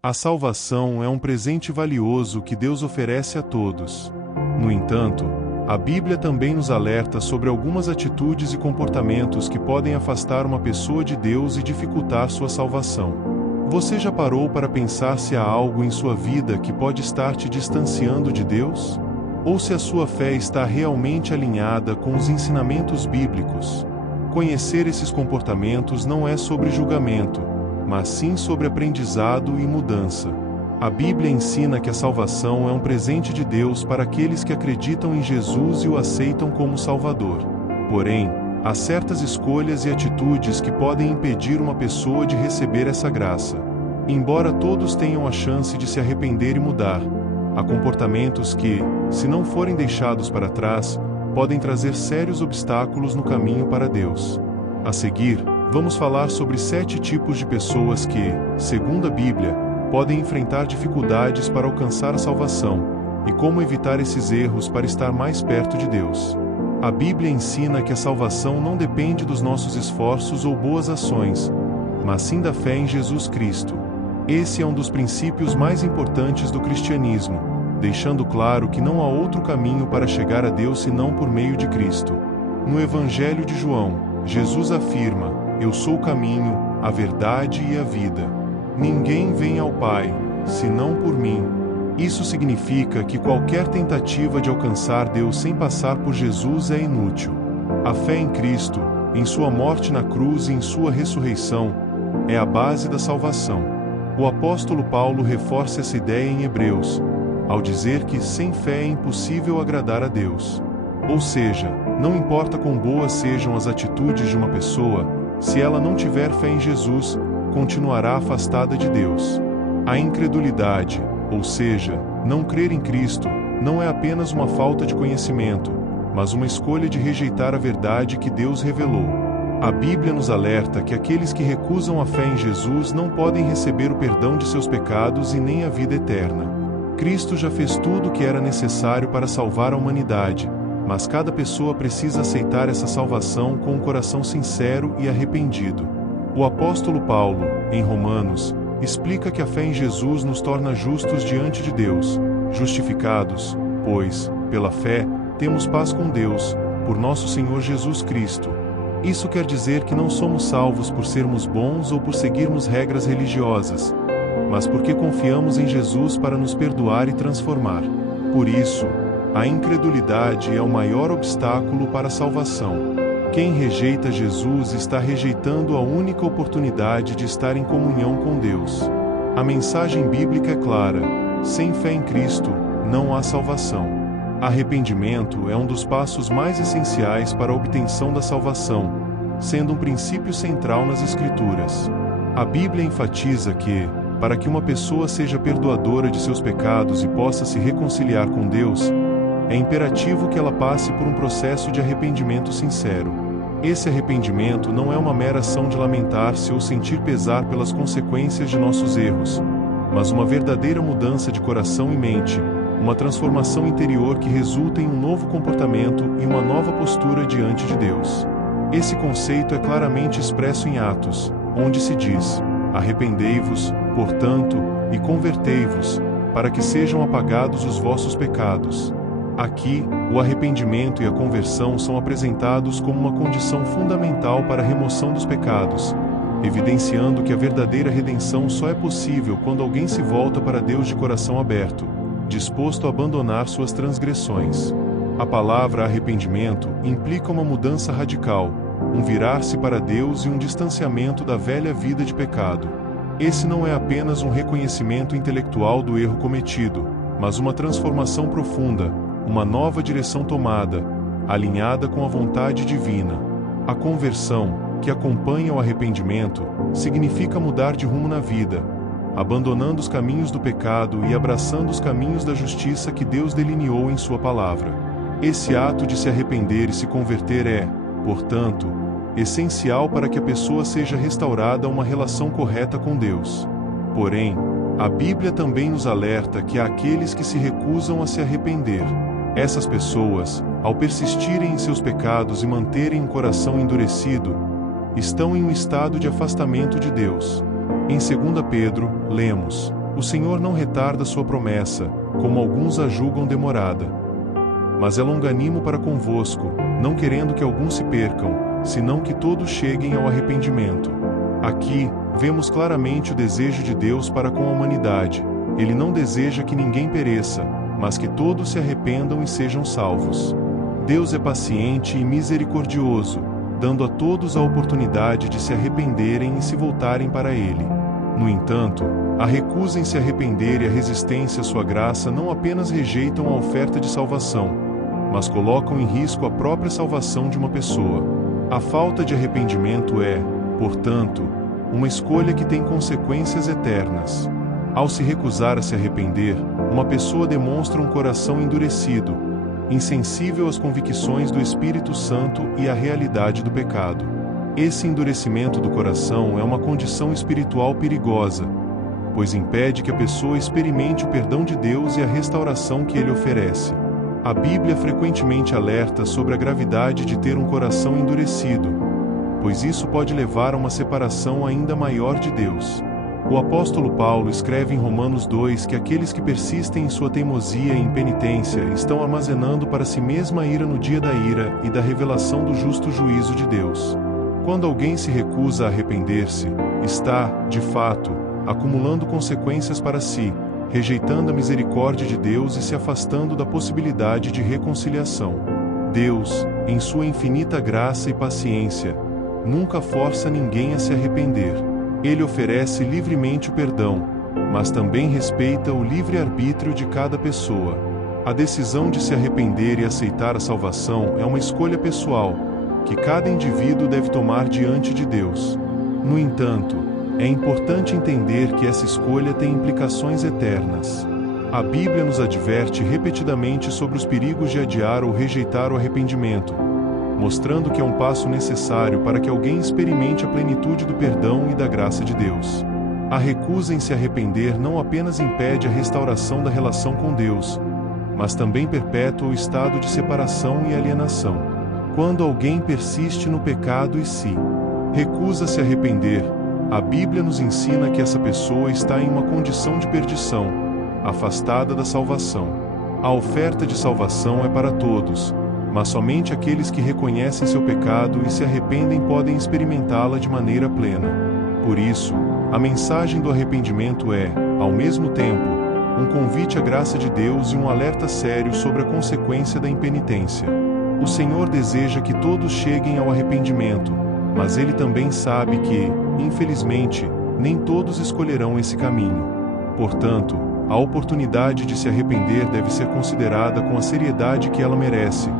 A salvação é um presente valioso que Deus oferece a todos. No entanto, a Bíblia também nos alerta sobre algumas atitudes e comportamentos que podem afastar uma pessoa de Deus e dificultar sua salvação. Você já parou para pensar se há algo em sua vida que pode estar te distanciando de Deus? Ou se a sua fé está realmente alinhada com os ensinamentos bíblicos? Conhecer esses comportamentos não é sobre julgamento, mas sim sobre aprendizado e mudança. A Bíblia ensina que a salvação é um presente de Deus para aqueles que acreditam em Jesus e o aceitam como Salvador. Porém, há certas escolhas e atitudes que podem impedir uma pessoa de receber essa graça. Embora todos tenham a chance de se arrepender e mudar, há comportamentos que, se não forem deixados para trás, podem trazer sérios obstáculos no caminho para Deus. A seguir, vamos falar sobre 7 tipos de pessoas que, segundo a Bíblia, podem enfrentar dificuldades para alcançar a salvação, e como evitar esses erros para estar mais perto de Deus. A Bíblia ensina que a salvação não depende dos nossos esforços ou boas ações, mas sim da fé em Jesus Cristo. Esse é um dos princípios mais importantes do cristianismo, deixando claro que não há outro caminho para chegar a Deus senão por meio de Cristo. No Evangelho de João, Jesus afirma: "Eu sou o caminho, a verdade e a vida. Ninguém vem ao Pai, senão por mim." Isso significa que qualquer tentativa de alcançar Deus sem passar por Jesus é inútil. A fé em Cristo, em sua morte na cruz e em sua ressurreição, é a base da salvação. O apóstolo Paulo reforça essa ideia em Hebreus, ao dizer que sem fé é impossível agradar a Deus. Ou seja, não importa quão boas sejam as atitudes de uma pessoa, se ela não tiver fé em Jesus, continuará afastada de Deus. A incredulidade, ou seja, não crer em Cristo, não é apenas uma falta de conhecimento, mas uma escolha de rejeitar a verdade que Deus revelou. A Bíblia nos alerta que aqueles que recusam a fé em Jesus não podem receber o perdão de seus pecados e nem a vida eterna. Cristo já fez tudo o que era necessário para salvar a humanidade, mas cada pessoa precisa aceitar essa salvação com um coração sincero e arrependido. O apóstolo Paulo, em Romanos, explica que a fé em Jesus nos torna justos diante de Deus, justificados, pois, pela fé, temos paz com Deus, por nosso Senhor Jesus Cristo. Isso quer dizer que não somos salvos por sermos bons ou por seguirmos regras religiosas, mas porque confiamos em Jesus para nos perdoar e transformar. Por isso, a incredulidade é o maior obstáculo para a salvação. Quem rejeita Jesus está rejeitando a única oportunidade de estar em comunhão com Deus. A mensagem bíblica é clara: sem fé em Cristo, não há salvação. Arrependimento é um dos passos mais essenciais para a obtenção da salvação, sendo um princípio central nas Escrituras. A Bíblia enfatiza que, para que uma pessoa seja perdoadora de seus pecados e possa se reconciliar com Deus, é imperativo que ela passe por um processo de arrependimento sincero. Esse arrependimento não é uma mera ação de lamentar-se ou sentir pesar pelas consequências de nossos erros, mas uma verdadeira mudança de coração e mente, uma transformação interior que resulta em um novo comportamento e uma nova postura diante de Deus. Esse conceito é claramente expresso em Atos, onde se diz: "Arrependei-vos, portanto, e convertei-vos, para que sejam apagados os vossos pecados." Aqui, o arrependimento e a conversão são apresentados como uma condição fundamental para a remoção dos pecados, evidenciando que a verdadeira redenção só é possível quando alguém se volta para Deus de coração aberto, disposto a abandonar suas transgressões. A palavra arrependimento implica uma mudança radical, um virar-se para Deus e um distanciamento da velha vida de pecado. Esse não é apenas um reconhecimento intelectual do erro cometido, mas uma transformação profunda, uma nova direção tomada, alinhada com a vontade divina. A conversão, que acompanha o arrependimento, significa mudar de rumo na vida, abandonando os caminhos do pecado e abraçando os caminhos da justiça que Deus delineou em sua palavra. Esse ato de se arrepender e se converter é, portanto, essencial para que a pessoa seja restaurada a uma relação correta com Deus. Porém, a Bíblia também nos alerta que há aqueles que se recusam a se arrepender. Essas pessoas, ao persistirem em seus pecados e manterem um coração endurecido, estão em um estado de afastamento de Deus. Em 2 Pedro, lemos: O Senhor não retarda sua promessa, como alguns a julgam demorada. Mas é longânimo para convosco, não querendo que alguns se percam, senão que todos cheguem ao arrependimento. Aqui, vemos claramente o desejo de Deus para com a humanidade. Ele não deseja que ninguém pereça, mas que todos se arrependam e sejam salvos. Deus é paciente e misericordioso, dando a todos a oportunidade de se arrependerem e se voltarem para Ele. No entanto, a recusa em se arrepender e a resistência à sua graça não apenas rejeitam a oferta de salvação, mas colocam em risco a própria salvação de uma pessoa. A falta de arrependimento é, portanto, uma escolha que tem consequências eternas. Ao se recusar a se arrepender, uma pessoa demonstra um coração endurecido, insensível às convicções do Espírito Santo e à realidade do pecado. Esse endurecimento do coração é uma condição espiritual perigosa, pois impede que a pessoa experimente o perdão de Deus e a restauração que Ele oferece. A Bíblia frequentemente alerta sobre a gravidade de ter um coração endurecido, pois isso pode levar a uma separação ainda maior de Deus. O apóstolo Paulo escreve em Romanos 2 que aqueles que persistem em sua teimosia e impenitência estão armazenando para si mesma a ira no dia da ira e da revelação do justo juízo de Deus. Quando alguém se recusa a arrepender-se, está, de fato, acumulando consequências para si, rejeitando a misericórdia de Deus e se afastando da possibilidade de reconciliação. Deus, em sua infinita graça e paciência, nunca força ninguém a se arrepender. Ele oferece livremente o perdão, mas também respeita o livre-arbítrio de cada pessoa. A decisão de se arrepender e aceitar a salvação é uma escolha pessoal, que cada indivíduo deve tomar diante de Deus. No entanto, é importante entender que essa escolha tem implicações eternas. A Bíblia nos adverte repetidamente sobre os perigos de adiar ou rejeitar o arrependimento, mostrando que é um passo necessário para que alguém experimente a plenitude do perdão e da graça de Deus. A recusa em se arrepender não apenas impede a restauração da relação com Deus, mas também perpetua o estado de separação e alienação. Quando alguém persiste no pecado e se recusa a se arrepender, a Bíblia nos ensina que essa pessoa está em uma condição de perdição, afastada da salvação. A oferta de salvação é para todos, mas somente aqueles que reconhecem seu pecado e se arrependem podem experimentá-la de maneira plena. Por isso, a mensagem do arrependimento é, ao mesmo tempo, um convite à graça de Deus e um alerta sério sobre a consequência da impenitência. O Senhor deseja que todos cheguem ao arrependimento, mas Ele também sabe que, infelizmente, nem todos escolherão esse caminho. Portanto, a oportunidade de se arrepender deve ser considerada com a seriedade que ela merece,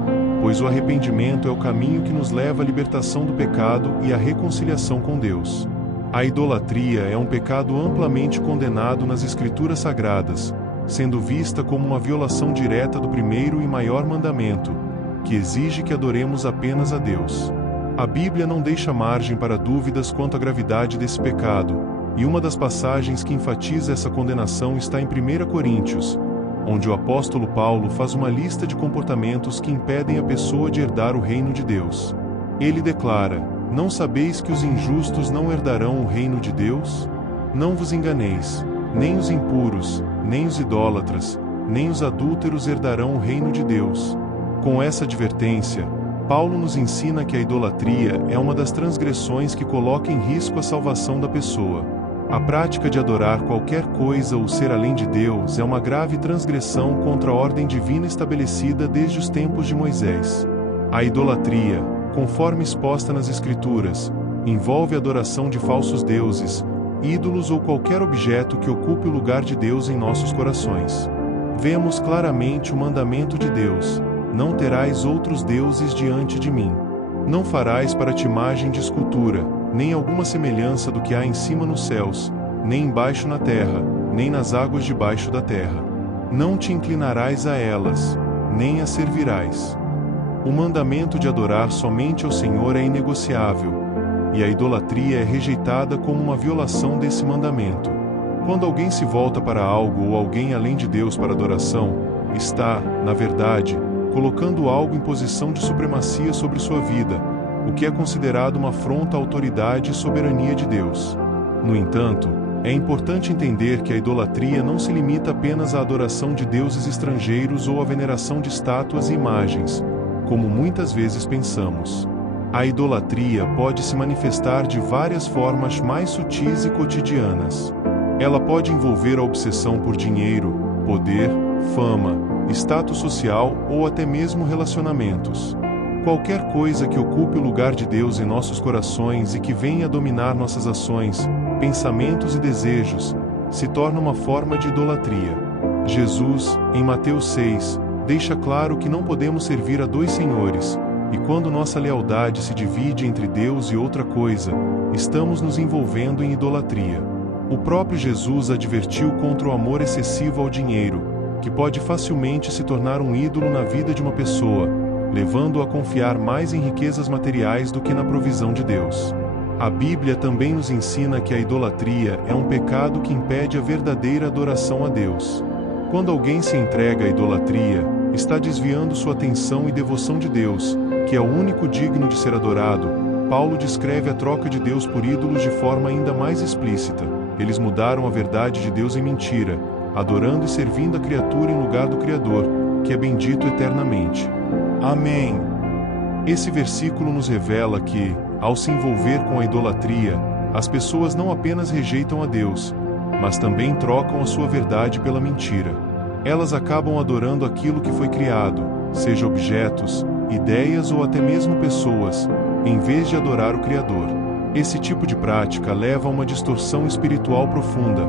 pois o arrependimento é o caminho que nos leva à libertação do pecado e à reconciliação com Deus. A idolatria é um pecado amplamente condenado nas Escrituras Sagradas, sendo vista como uma violação direta do primeiro e maior mandamento, que exige que adoremos apenas a Deus. A Bíblia não deixa margem para dúvidas quanto à gravidade desse pecado, e uma das passagens que enfatiza essa condenação está em 1 Coríntios, onde o apóstolo Paulo faz uma lista de comportamentos que impedem a pessoa de herdar o reino de Deus. Ele declara: "Não sabeis que os injustos não herdarão o reino de Deus? Não vos enganeis, nem os impuros, nem os idólatras, nem os adúlteros herdarão o reino de Deus." Com essa advertência, Paulo nos ensina que a idolatria é uma das transgressões que coloca em risco a salvação da pessoa. A prática de adorar qualquer coisa ou ser além de Deus é uma grave transgressão contra a ordem divina estabelecida desde os tempos de Moisés. A idolatria, conforme exposta nas Escrituras, envolve a adoração de falsos deuses, ídolos ou qualquer objeto que ocupe o lugar de Deus em nossos corações. Vemos claramente o mandamento de Deus: "Não terás outros deuses diante de mim. Não farás para ti imagem de escultura, nem alguma semelhança do que há em cima nos céus, nem embaixo na terra, nem nas águas debaixo da terra. Não te inclinarás a elas, nem as servirás." O mandamento de adorar somente ao Senhor é inegociável, e a idolatria é rejeitada como uma violação desse mandamento. Quando alguém se volta para algo ou alguém além de Deus para adoração, está, na verdade, colocando algo em posição de supremacia sobre sua vida, o que é considerado uma afronta à autoridade e soberania de Deus. No entanto, É importante entender que a idolatria não se limita apenas à adoração de deuses estrangeiros ou à veneração de estátuas e imagens, como muitas vezes pensamos. A idolatria pode se manifestar de várias formas mais sutis e cotidianas. Ela pode envolver a obsessão por dinheiro, poder, fama, status social ou até mesmo relacionamentos. Qualquer coisa que ocupe o lugar de Deus em nossos corações e que venha a dominar nossas ações, pensamentos e desejos, se torna uma forma de idolatria. Jesus, em Mateus 6, deixa claro que não podemos servir a dois senhores, e quando nossa lealdade se divide entre Deus e outra coisa, estamos nos envolvendo em idolatria. O próprio Jesus advertiu contra o amor excessivo ao dinheiro, que pode facilmente se tornar um ídolo na vida de uma pessoa, levando-o a confiar mais em riquezas materiais do que na provisão de Deus. A Bíblia também nos ensina que a idolatria é um pecado que impede a verdadeira adoração a Deus. Quando alguém se entrega à idolatria, está desviando sua atenção e devoção de Deus, que é o único digno de ser adorado. Paulo descreve a troca de Deus por ídolos de forma ainda mais explícita. Eles mudaram a verdade de Deus em mentira, adorando e servindo a criatura em lugar do Criador, que é bendito eternamente. Amém. Esse versículo nos revela que, ao se envolver com a idolatria, as pessoas não apenas rejeitam a Deus, mas também trocam a sua verdade pela mentira. Elas acabam adorando aquilo que foi criado, seja objetos, ideias ou até mesmo pessoas, em vez de adorar o Criador. Esse tipo de prática leva a uma distorção espiritual profunda,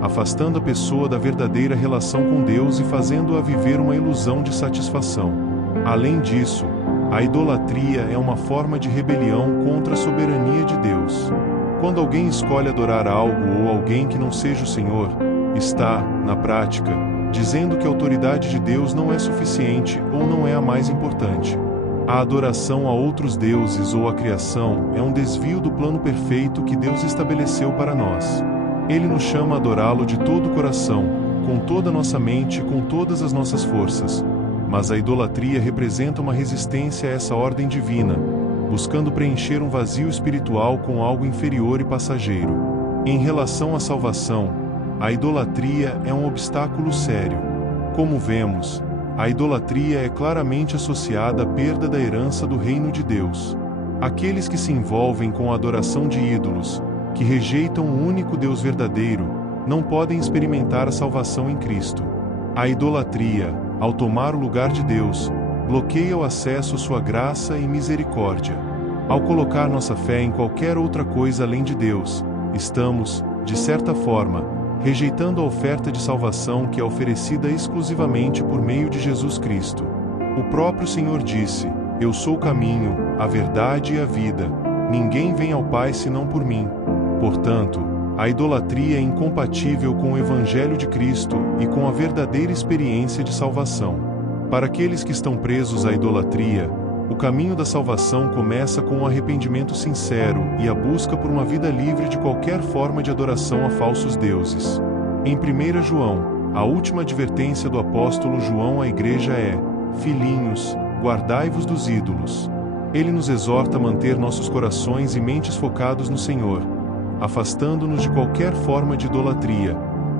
afastando a pessoa da verdadeira relação com Deus e fazendo-a viver uma ilusão de satisfação. Além disso, a idolatria é uma forma de rebelião contra a soberania de Deus. Quando alguém escolhe adorar algo ou alguém que não seja o Senhor, está, na prática, dizendo que a autoridade de Deus não é suficiente ou não é a mais importante. A adoração a outros deuses ou a criação é um desvio do plano perfeito que Deus estabeleceu para nós. Ele nos chama a adorá-lo de todo o coração, com toda a nossa mente e com todas as nossas forças. Mas a idolatria representa uma resistência a essa ordem divina, buscando preencher um vazio espiritual com algo inferior e passageiro. Em relação à salvação, a idolatria é um obstáculo sério. Como vemos, a idolatria é claramente associada à perda da herança do reino de Deus. Aqueles que se envolvem com a adoração de ídolos, que rejeitam o único Deus verdadeiro, não podem experimentar a salvação em Cristo. A idolatria, ao tomar o lugar de Deus, bloqueia o acesso à sua graça e misericórdia. Ao colocar nossa fé em qualquer outra coisa além de Deus, estamos, de certa forma, rejeitando a oferta de salvação que é oferecida exclusivamente por meio de Jesus Cristo. O próprio Senhor disse: "Eu sou o caminho, a verdade e a vida. Ninguém vem ao Pai senão por mim." Portanto, a idolatria é incompatível com o Evangelho de Cristo e com a verdadeira experiência de salvação. Para aqueles que estão presos à idolatria, o caminho da salvação começa com um arrependimento sincero e a busca por uma vida livre de qualquer forma de adoração a falsos deuses. Em 1 João, a última advertência do apóstolo João à igreja é: "Filhinhos, guardai-vos dos ídolos." Ele nos exorta a manter nossos corações e mentes focados no Senhor, afastando-nos de qualquer forma de idolatria,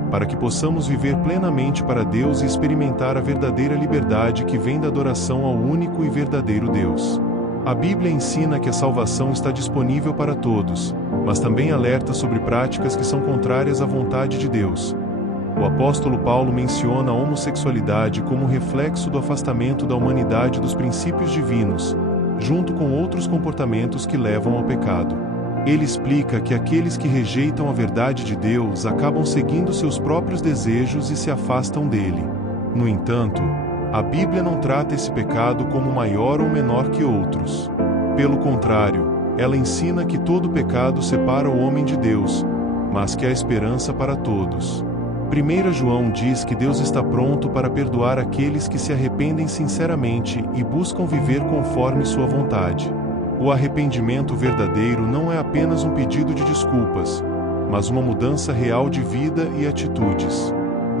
para que possamos viver plenamente para Deus e experimentar a verdadeira liberdade que vem da adoração ao único e verdadeiro Deus. A Bíblia ensina que a salvação está disponível para todos, mas também alerta sobre práticas que são contrárias à vontade de Deus. O apóstolo Paulo menciona a homossexualidade como reflexo do afastamento da humanidade dos princípios divinos, junto com outros comportamentos que levam ao pecado. Ele explica que aqueles que rejeitam a verdade de Deus acabam seguindo seus próprios desejos e se afastam dele. No entanto, a Bíblia não trata esse pecado como maior ou menor que outros. Pelo contrário, ela ensina que todo pecado separa o homem de Deus, mas que há esperança para todos. 1 João diz que Deus está pronto para perdoar aqueles que se arrependem sinceramente e buscam viver conforme sua vontade. O arrependimento verdadeiro não é apenas um pedido de desculpas, mas uma mudança real de vida e atitudes.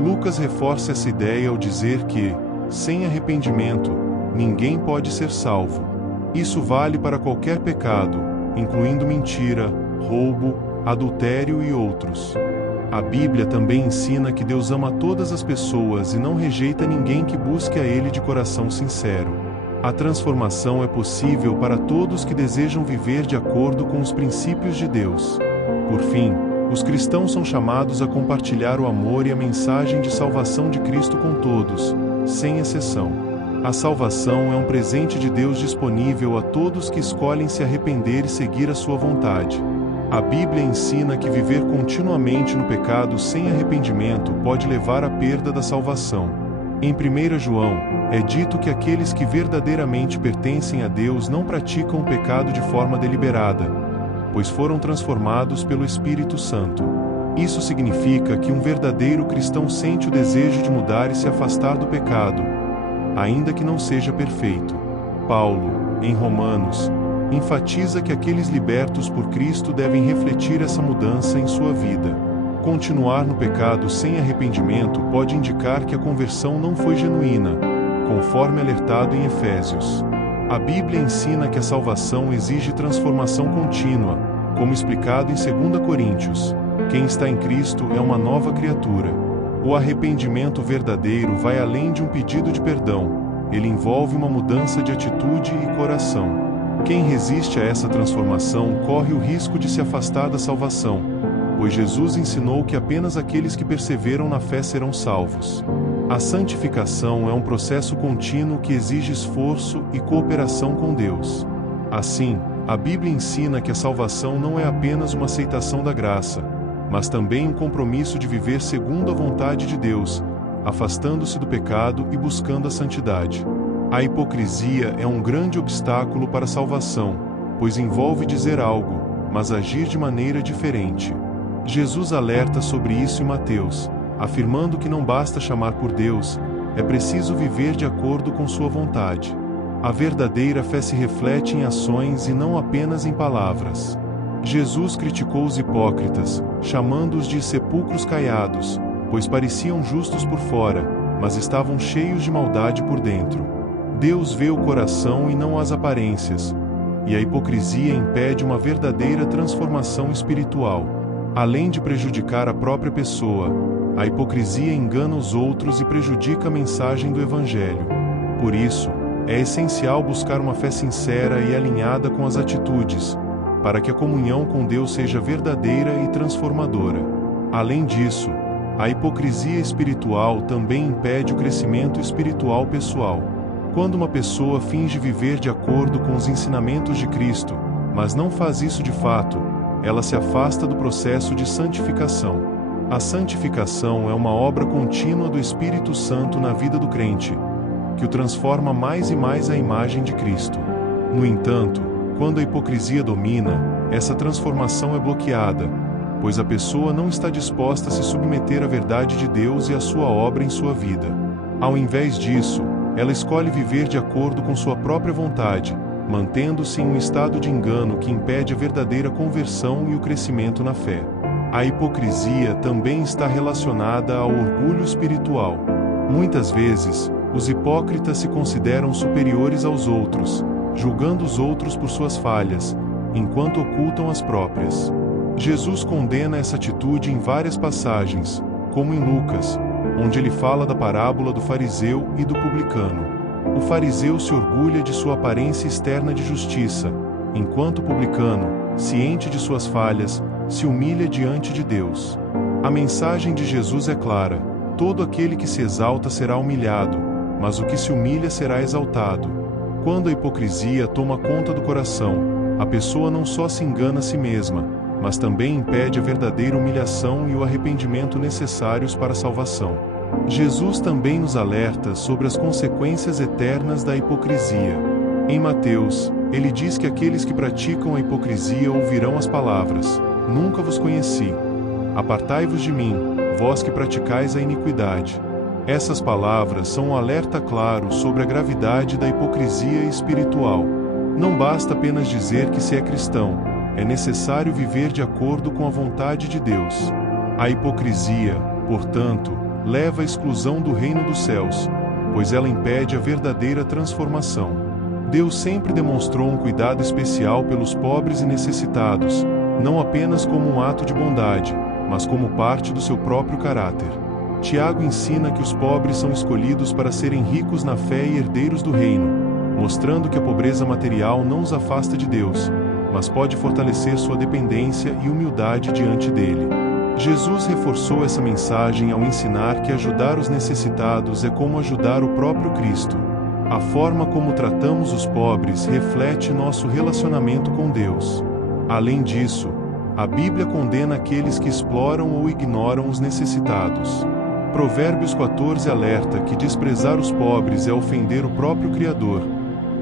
Lucas reforça essa ideia ao dizer que, sem arrependimento, ninguém pode ser salvo. Isso vale para qualquer pecado, incluindo mentira, roubo, adultério e outros. A Bíblia também ensina que Deus ama todas as pessoas e não rejeita ninguém que busque a Ele de coração sincero. A transformação é possível para todos que desejam viver de acordo com os princípios de Deus. Por fim, os cristãos são chamados a compartilhar o amor e a mensagem de salvação de Cristo com todos, sem exceção. A salvação é um presente de Deus disponível a todos que escolhem se arrepender e seguir a sua vontade. A Bíblia ensina que viver continuamente no pecado sem arrependimento pode levar à perda da salvação. Em 1 João, é dito que aqueles que verdadeiramente pertencem a Deus não praticam o pecado de forma deliberada, pois foram transformados pelo Espírito Santo. Isso significa que um verdadeiro cristão sente o desejo de mudar e se afastar do pecado, ainda que não seja perfeito. Paulo, em Romanos, enfatiza que aqueles libertos por Cristo devem refletir essa mudança em sua vida. Continuar no pecado sem arrependimento pode indicar que a conversão não foi genuína, conforme alertado em Efésios. A Bíblia ensina que a salvação exige transformação contínua, como explicado em 2 Coríntios. Quem está em Cristo é uma nova criatura. O arrependimento verdadeiro vai além de um pedido de perdão, ele envolve uma mudança de atitude e coração. Quem resiste a essa transformação corre o risco de se afastar da salvação, pois Jesus ensinou que apenas aqueles que perseveram na fé serão salvos. A santificação é um processo contínuo que exige esforço e cooperação com Deus. Assim, a Bíblia ensina que a salvação não é apenas uma aceitação da graça, mas também um compromisso de viver segundo a vontade de Deus, afastando-se do pecado e buscando a santidade. A hipocrisia é um grande obstáculo para a salvação, pois envolve dizer algo, mas agir de maneira diferente. Jesus alerta sobre isso em Mateus, afirmando que não basta chamar por Deus, é preciso viver de acordo com sua vontade. A verdadeira fé se reflete em ações e não apenas em palavras. Jesus criticou os hipócritas, chamando-os de sepulcros caiados, pois pareciam justos por fora, mas estavam cheios de maldade por dentro. Deus vê o coração e não as aparências, e a hipocrisia impede uma verdadeira transformação espiritual. Além de prejudicar a própria pessoa, a hipocrisia engana os outros e prejudica a mensagem do Evangelho. Por isso, é essencial buscar uma fé sincera e alinhada com as atitudes, para que a comunhão com Deus seja verdadeira e transformadora. Além disso, a hipocrisia espiritual também impede o crescimento espiritual pessoal. Quando uma pessoa finge viver de acordo com os ensinamentos de Cristo, mas não faz isso de fato, ela se afasta do processo de santificação. A santificação é uma obra contínua do Espírito Santo na vida do crente, que o transforma mais e mais à imagem de Cristo. No entanto, quando a hipocrisia domina, essa transformação é bloqueada, pois a pessoa não está disposta a se submeter à verdade de Deus e à sua obra em sua vida. Ao invés disso, ela escolhe viver de acordo com sua própria vontade, mantendo-se em um estado de engano que impede a verdadeira conversão e o crescimento na fé. A hipocrisia também está relacionada ao orgulho espiritual. Muitas vezes, os hipócritas se consideram superiores aos outros, julgando os outros por suas falhas, enquanto ocultam as próprias. Jesus condena essa atitude em várias passagens, como em Lucas, onde ele fala da parábola do fariseu e do publicano. O fariseu se orgulha de sua aparência externa de justiça, enquanto o publicano, ciente de suas falhas, se humilha diante de Deus. A mensagem de Jesus é clara: todo aquele que se exalta será humilhado, mas o que se humilha será exaltado. Quando a hipocrisia toma conta do coração, a pessoa não só se engana a si mesma, mas também impede a verdadeira humilhação e o arrependimento necessários para a salvação. Jesus também nos alerta sobre as consequências eternas da hipocrisia. Em Mateus, ele diz que aqueles que praticam a hipocrisia ouvirão as palavras: "Nunca vos conheci. Apartai-vos de mim, vós que praticais a iniquidade." Essas palavras são um alerta claro sobre a gravidade da hipocrisia espiritual. Não basta apenas dizer que se é cristão, é necessário viver de acordo com a vontade de Deus. A hipocrisia, portanto, leva à exclusão do reino dos céus, pois ela impede a verdadeira transformação. Deus sempre demonstrou um cuidado especial pelos pobres e necessitados, não apenas como um ato de bondade, mas como parte do seu próprio caráter. Tiago ensina que os pobres são escolhidos para serem ricos na fé e herdeiros do reino, mostrando que a pobreza material não os afasta de Deus, mas pode fortalecer sua dependência e humildade diante dele. Jesus reforçou essa mensagem ao ensinar que ajudar os necessitados é como ajudar o próprio Cristo. A forma como tratamos os pobres reflete nosso relacionamento com Deus. Além disso, a Bíblia condena aqueles que exploram ou ignoram os necessitados. Provérbios 14 alerta que desprezar os pobres é ofender o próprio Criador,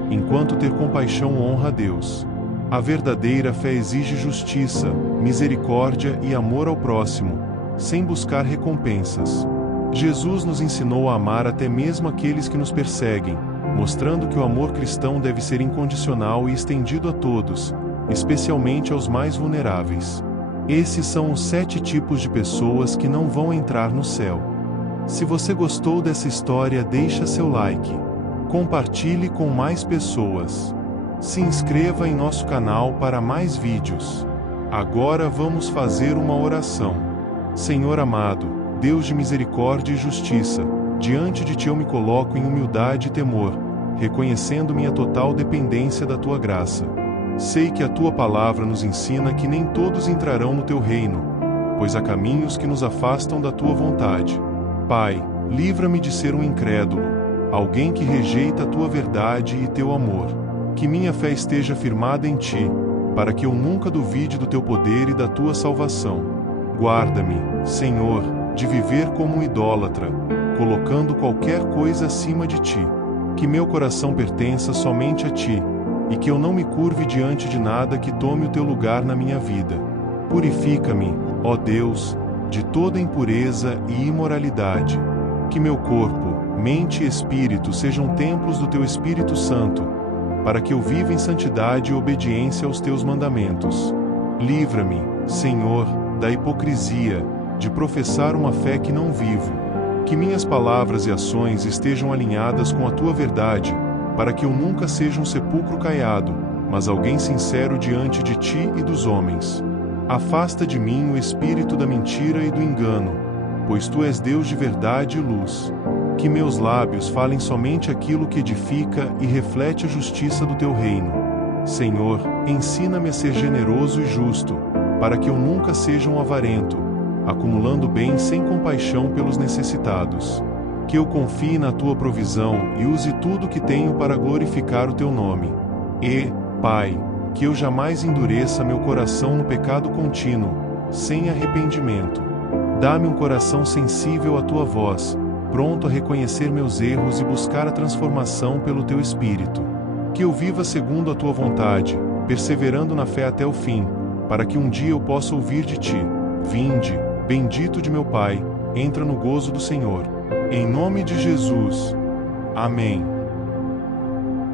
enquanto ter compaixão honra a Deus. A verdadeira fé exige justiça, misericórdia e amor ao próximo, sem buscar recompensas. Jesus nos ensinou a amar até mesmo aqueles que nos perseguem, mostrando que o amor cristão deve ser incondicional e estendido a todos, especialmente aos mais vulneráveis. Esses são os 7 tipos de pessoas que não vão entrar no céu. Se você gostou dessa história, deixa seu like. Compartilhe com mais pessoas. Se inscreva em nosso canal para mais vídeos. Agora vamos fazer uma oração. Senhor amado, Deus de misericórdia e justiça, diante de Ti eu me coloco em humildade e temor, reconhecendo minha total dependência da Tua graça. Sei que a Tua palavra nos ensina que nem todos entrarão no Teu reino, pois há caminhos que nos afastam da Tua vontade. Pai, livra-me de ser um incrédulo, alguém que rejeita a Tua verdade e Teu amor. Que minha fé esteja firmada em Ti, para que eu nunca duvide do Teu poder e da Tua salvação. Guarda-me, Senhor, de viver como um idólatra, colocando qualquer coisa acima de Ti. Que meu coração pertença somente a Ti, e que eu não me curve diante de nada que tome o Teu lugar na minha vida. Purifica-me, ó Deus, de toda impureza e imoralidade. Que meu corpo, mente e espírito sejam templos do Teu Espírito Santo, para que eu viva em santidade e obediência aos Teus mandamentos. Livra-me, Senhor, da hipocrisia, de professar uma fé que não vivo. Que minhas palavras e ações estejam alinhadas com a Tua verdade, para que eu nunca seja um sepulcro caiado, mas alguém sincero diante de Ti e dos homens. Afasta de mim o espírito da mentira e do engano, pois Tu és Deus de verdade e luz. Que meus lábios falem somente aquilo que edifica e reflete a justiça do Teu reino. Senhor, ensina-me a ser generoso e justo, para que eu nunca seja um avarento, acumulando bem sem compaixão pelos necessitados. Que eu confie na Tua provisão e use tudo que tenho para glorificar o Teu nome. E, Pai, que eu jamais endureça meu coração no pecado contínuo, sem arrependimento. Dá-me um coração sensível à Tua voz, pronto a reconhecer meus erros e buscar a transformação pelo Teu Espírito. Que eu viva segundo a Tua vontade, perseverando na fé até o fim, para que um dia eu possa ouvir de Ti: Vinde, bendito de meu Pai, entra no gozo do Senhor. Em nome de Jesus. Amém.